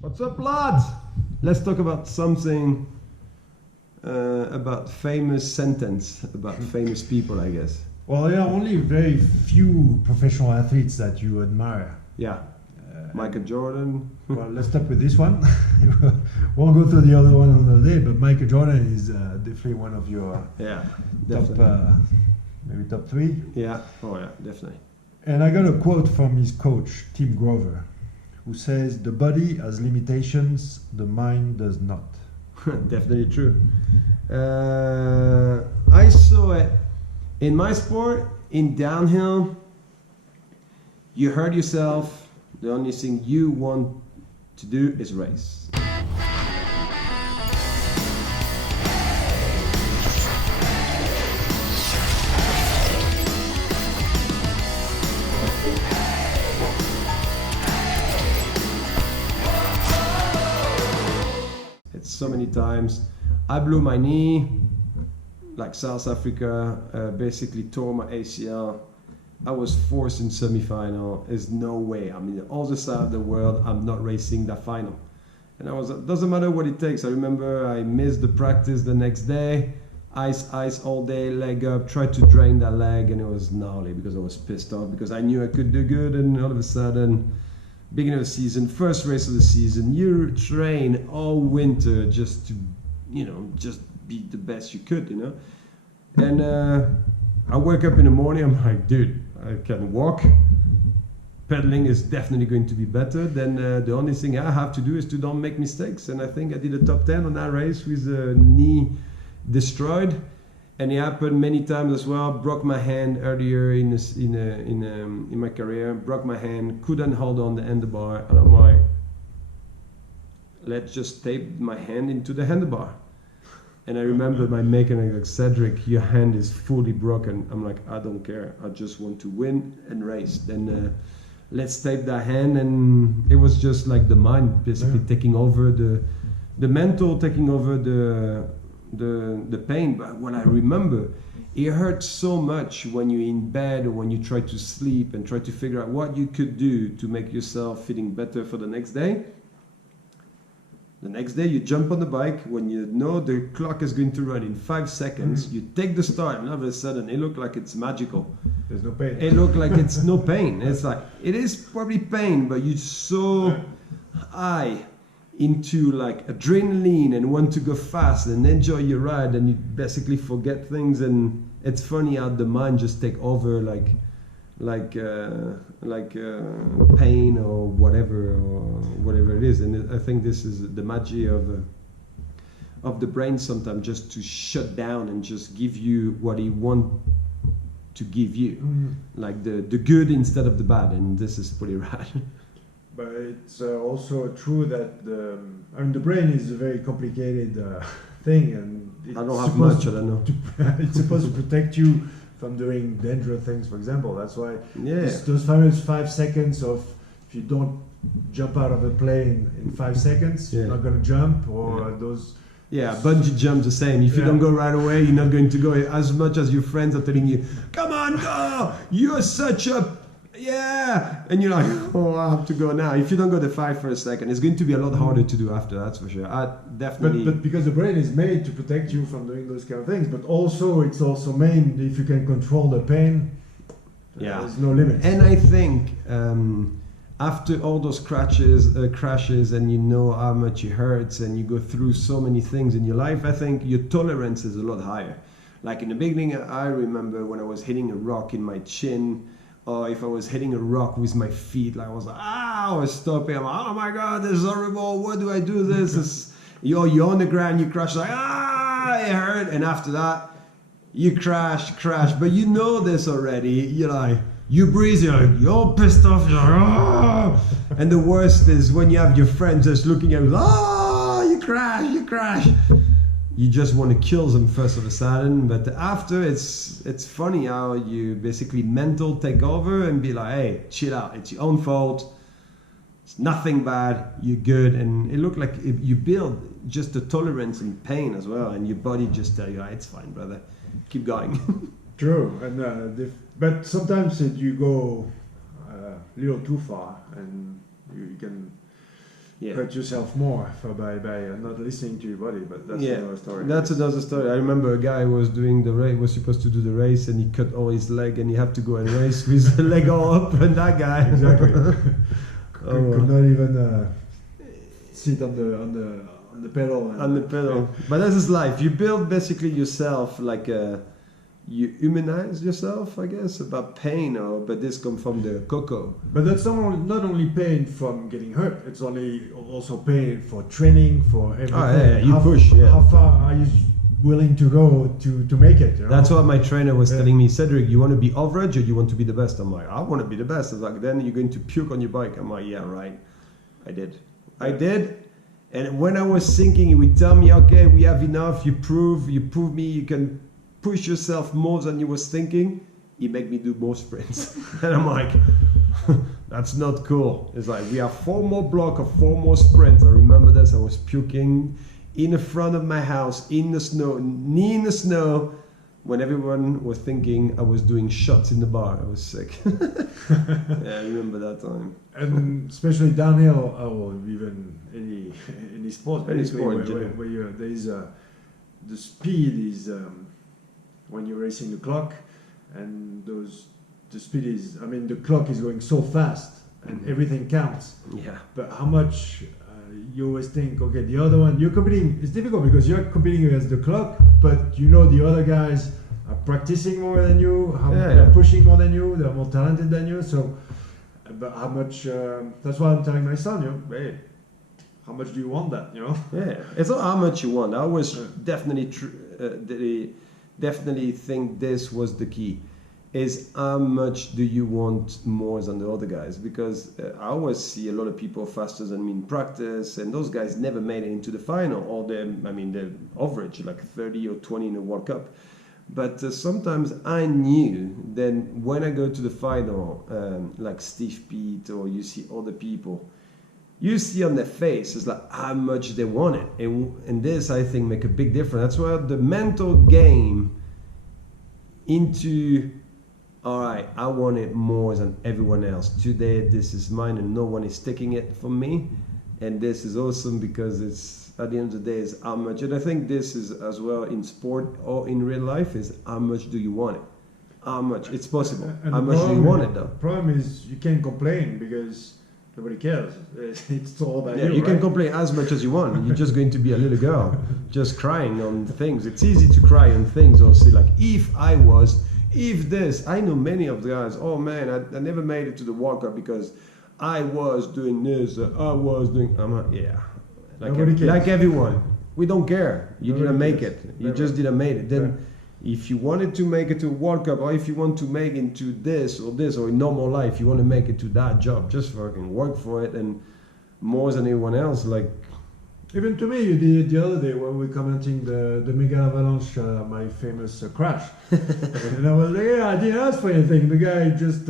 What's up, lads? Let's talk about something about famous sentence, about famous people, I guess. Well, there are only very few professional athletes that you admire. Yeah. Michael Jordan. Well, let's start with this one. Won't go through the other one another day, but Michael Jordan is definitely one of your maybe top three. Yeah. Oh yeah, definitely. And I got a quote from his coach, Tim Grover, who says, "The body has limitations, the mind does not." Definitely true. I saw it in my sport, in downhill. You hurt yourself. The only thing you want to do is race. It's so many times. I blew my knee, like South Africa, basically tore my ACL. I was forced in semi-final. There's no way. I mean, all the side of the world, I'm not racing that final. And doesn't matter what it takes. I remember I missed the practice the next day. Ice all day, leg up, tried to drain that leg, and it was gnarly because I was pissed off because I knew I could do good, and all of a sudden, beginning of the season, first race of the season, you train all winter just to, just be the best you could, And I wake up in the morning, I'm like, dude, I can walk. Pedaling is definitely going to be better. Then the only thing I have to do is to don't make mistakes. And I think I did a top 10 on that race with a knee destroyed. And it happened many times as well. Broke my hand earlier in my career. Broke my hand, couldn't hold on the handlebar. And I'm like, let's just tape my hand into the handlebar. And I remember my mechanic like, Cedric, your hand is fully broken. I'm like, I don't care. I just want to win and race. Then let's tape that hand. And it was just like the mind basically taking over the mental, taking over the pain. But what I remember, it hurt so much when you're in bed or when you try to sleep and try to figure out what you could do to make yourself feeling better for the next day. The next day you jump on the bike when you know the clock is going to run in 5 seconds. You take the start and all of a sudden it looked like it's magical. There's no pain. It looked like it's no pain. It's like, it is probably pain, but you're so high into like adrenaline and want to go fast and enjoy your ride, and you basically forget things. And it's funny how the mind just take over like pain or whatever it is. And I think this is the magic of the brain sometimes, just to shut down and just give you what he want to give you, like the good instead of the bad. And this is pretty rad. But it's also true that the brain is a very complicated thing, and I don't have much. I don't know. It's supposed to protect you from doing dangerous things, for example. That's why Yeah. those famous 5 seconds of, if you don't jump out of a plane in 5 seconds, you're not going to jump, or those... Yeah, bungee jump the same. If you don't go right away, you're not going to go as much as your friends are telling you, come on, go! You're such a... Yeah! And you're like, oh, I have to go now. If you don't go the 5 for a second, it's going to be a lot harder to do after, that's for sure. I definitely... But because the brain is made to protect you from doing those kind of things, but also it's also made, if you can control the pain, there's no limit. And I think after all those crashes, and you know how much it hurts, and you go through so many things in your life, I think your tolerance is a lot higher. Like in the beginning, I remember when I was hitting a rock in my chin, or if I was hitting a rock with my feet, like I was like, I was stopping. I'm like, oh my God, this is horrible. What do I do this? You're on the ground, you crash, like, it hurt. And after that, you crash. But you know this already. You're like, you breathe, you're all pissed off. You're like, ah. And the worst is when you have your friends just looking at you, you crash. You just want to kill them first of a sudden, but after it's funny how you basically mental take over and be like, hey, chill out, it's your own fault, it's nothing bad, you're good. And it looked like you build just a tolerance and pain as well, and your body just tell you, it's fine, brother, keep going. True, and but sometimes you go a little too far, and you can hurt yourself more by not listening to your body, but that's another story. That's another story. I remember a guy was doing the race, was supposed to do the race, and he cut all his leg, and he had to go and race with the leg all up, and that guy exactly could not even sit on the pedal. On the pedal. But this is life. You build basically yourself like you humanize yourself, I guess, about pain, but this comes from the cocoa. But that's not only pain from getting hurt, it's also pain for training, for everything. How far are you willing to go to make it? You know? That's what my trainer was telling me. Cedric, you want to be average or you want to be the best? I'm like, I want to be the best. He's like, then you're going to puke on your bike. I'm like, yeah, right. I did. And when I was thinking, he would tell me, okay, we have enough. You prove me you can push yourself more than you was thinking. He make me do more sprints. And I'm like, that's not cool. It's like, we have 4 more blocks of 4 more sprints. I remember this. I was puking in the front of my house, in the snow, knee in the snow, when everyone was thinking I was doing shots in the bar. I was sick. Yeah, I remember that time. And especially downhill, or even any sport, basically, where there is the speed is when you're racing the clock, and the speed is, I mean, the clock is going so fast, and everything counts. Yeah. But how much you always think, okay, the other one, you're competing, it's difficult because you're competing against the clock, but you know the other guys are practicing more than you, they're pushing more than you, they're more talented than you, so, but how much, that's why I'm telling my son, you know, hey, how much do you want that, you know? Yeah, it's not how much you want. I was definitely think this was the key, is how much do you want more than the other guys? Because I always see a lot of people faster than me in practice, and those guys never made it into the final, or the average, like 30 or 20 in the World Cup. But sometimes I knew then when I go to the final, like Steve Pete, or you see other people, you see on their face, it's like how much they want it. And this, I think, make a big difference. That's why the mental game into, all right, I want it more than everyone else. Today, this is mine and no one is taking it from me. And this is awesome because it's, at the end of the day, is how much. And I think this is as well in sport or in real life, is how much do you want it? How much? It's possible. And how much do you want it though? The problem is you can't complain because nobody cares. It's all about you. You can complain as much as you want. You're just going to be a little girl, just crying on things. It's easy to cry on things or say like, if this. I know many of the guys, oh man, I never made it to the World Cup because I was doing this, like everyone. We don't care. You didn't make it. You just didn't make it. Then if you wanted to make it to a World Cup, or if you want to make it to this, or in normal life, you want to make it to that job, just fucking work for it, and more than anyone else, like. Even to me, you did the other day when we were commenting the mega avalanche, my famous crash. And I was like, yeah, I didn't ask for anything. The guy just,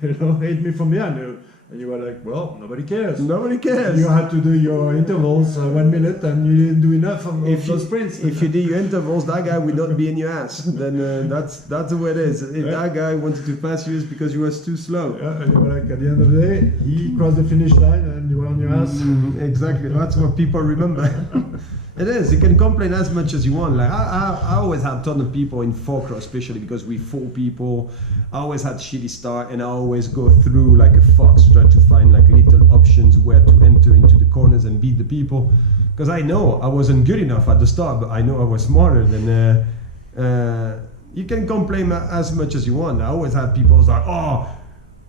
hit me from behind. And you were like, well, nobody cares. Nobody cares. You had to do your intervals 1 minute, and you didn't do enough of those sprints. If you did your intervals, that guy would not be in your ass. Then that's the way it is. If that guy wanted to pass you, it's because you was too slow. Yeah, and you were like, at the end of the day, he crossed the finish line, and you were on your ass. Exactly. That's what people remember. It is. You can complain as much as you want. Like I always had a ton of people in 4-cross, especially because we 4 people. I always had shitty start, and I always go through like a fox, try to find like little options where to enter into the corners and beat the people. Because I know I wasn't good enough at the start, but I know I was smarter than. You can complain as much as you want. I always had people like,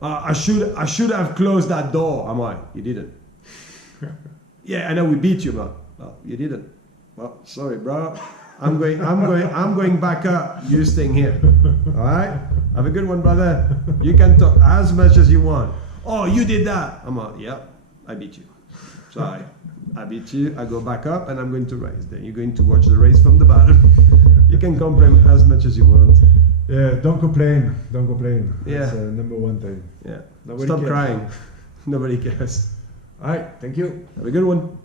I should have closed that door. I'm like, you didn't. Yeah, I know we beat you, but well, you didn't. Well, sorry, bro. I'm going back up. You staying here. All right. Have a good one, brother. You can talk as much as you want. Oh, you did that. I'm like, yep, I beat you. Sorry, I beat you. I go back up, and I'm going to race. Then you're going to watch the race from the bottom. You can complain as much as you want. Yeah, don't complain. Don't complain. Yeah. That's number one thing. Yeah. Nobody Stop cares. crying. Nobody cares. All right. Thank you. Have a good one.